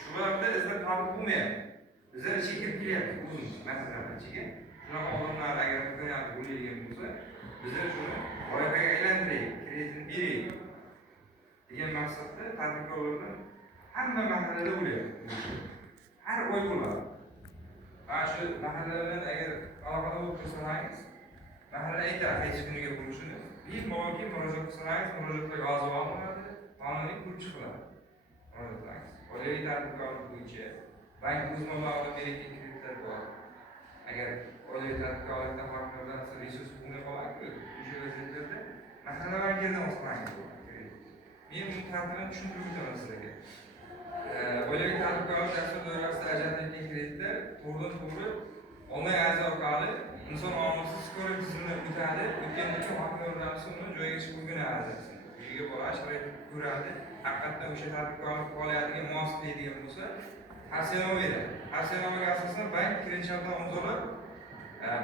shularda izlab qabul bo'lmayapti. Bizlar ichiga kirib kelyapti o'zimiz masalalar ichiga. Shunaqa odamlar agar imkoniyati bo'ladigan bo'lsa, bizlar shuni loyihaga aylantiraylik, kreditni beraylik degan maqsadda tadbirkorlardan hamma mahallada bo'lyapti. Har oy bo'ladi. Mana shu mahallalardan agar aloqada bo'lib tursangiz, mahalla aytadi qaysi kuniga bo'lishini. Bemalolki murojaat qilsangiz, murojaatlarga oziq olinadi, qonuniy pul chiqiladi. Oilaviy tadbirkorlik bo'yicha bank o'z mablag'ida berayotgan kreditlar bor. Agar oilaviy tadbirkorlikda xalqlardan resurs bo'lmay qoladi, o'sha vaziyatlarda mahalla bankidan olsangiz bo'ladi. Men bu tartibni tushuntirib o'taman sizlarga. Oilaviy tadbirkorlik dastur doirasida ajratilgan kreditlar to'g'ridan-to'g'ri onlayn ariza orqali inson omilsiz ko'rib tizimini o'tadi, o'tgandan keyin hokimiyat yordamchisi uni joyiga chiqib bo'lgan arizasi. Uyga boradi, sharoit ko'radi, haqiqatdan o'sha tadbirkorlik faoliyatiga munosib deydigan bo'lsa, tavsiyanoma beradi. Tavsiyanomaga asosan bank kelishuvni imzolab,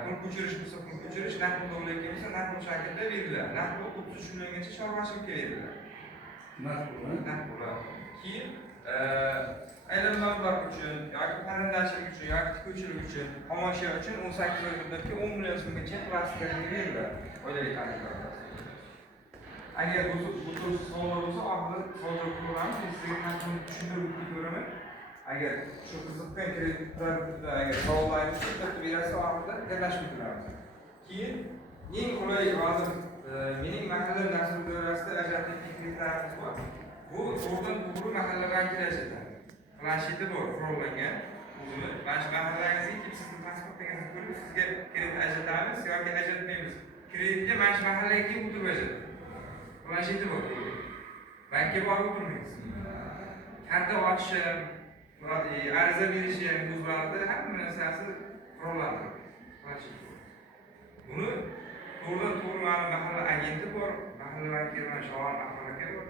pul ko'chirish bo'lsa pul ko'chirish, naqd pul to'layotgan bo'lsa naqd pul shaklida beriladi. Naqd pul 33 milliongacha chorvachilikka beriladi. Naqd pul. Keyin aylanmalar uchun, yoki qarindoshchilik uchun, yoki tikuvchilik uchun, xomashyo uchun 18 oy muddatga 10 million so'mgacha plastiklarga beriladi. Oilaviy tadbirkorlar. Agar bu tür savollar bo'lsa, oxirida savol ko'ramiz, sizga qanday tushuntirib beraman. Agar shu qiziqqan kreditlarda agar savollaringiz bo'lsa, berasiz, oxirida gaplashib o'tiramiz. Keyin eng qulay hozir mening mahalla dastur doirasida ajratilgan kreditlarimiz bor. Bu to'g'ridan-to'g'ri mahalla bankiga ajratadi. Plansheti bor, qurollangan. O'zimiz mana shu mahallangizga kelib sizning pasportingizni ko'rib, sizga kredit ajratamiz yoki ajratmaymiz. Kreditga mana shu mahallaga kelib o'tirib ajratadi. Plansheti bor. Bankka borib o'tirmaysiz. Karta ochishi, ariza berishi, o'zlarida hamma narsasi qurollantirilgan. Planshet bor. Buni to'g'ridan-to'g'ri mahalla agenti bor, mahalla banki bilan shovon aka bor.